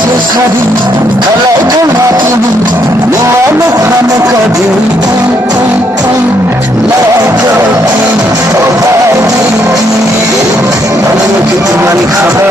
से सारी भलाई धमाकी नुमान खान का दिल ओ भाई मन की तुम्हारी खबर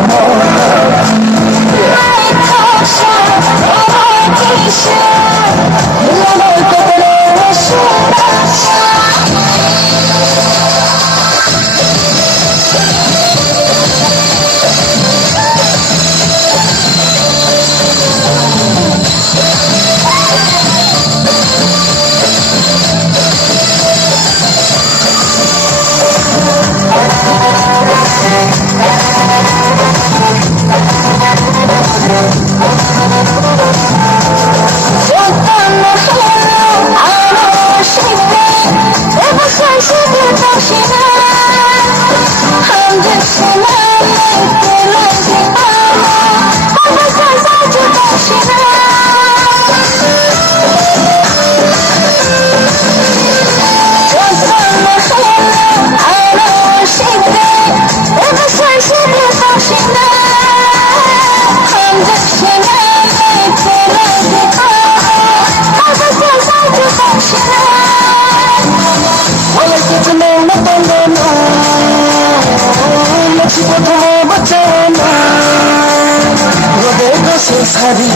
सारी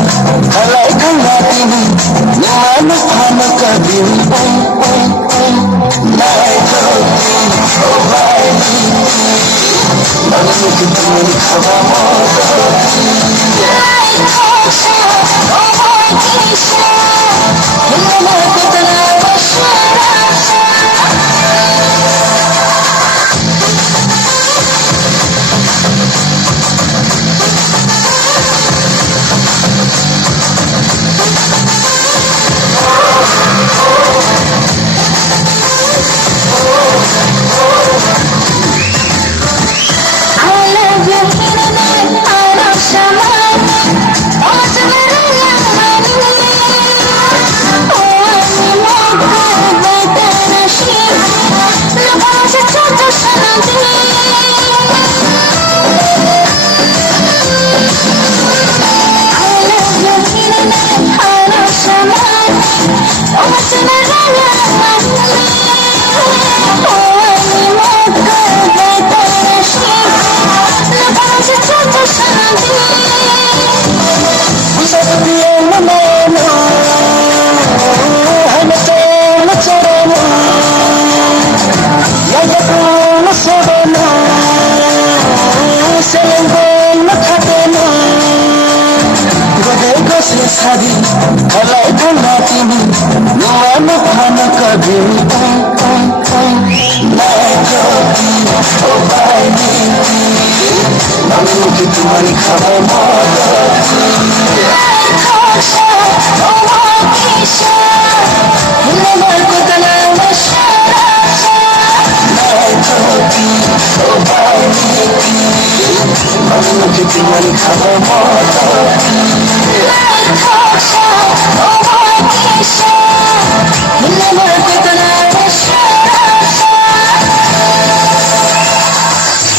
भलाई धमाकी नुमान खान का दिल ओ भाई मन की तुम्हारी सारी भलाई धमाकी नुमान खान का दिल ओ भाई मन की तुम्हारी खबर मन की तुम्हारी खबर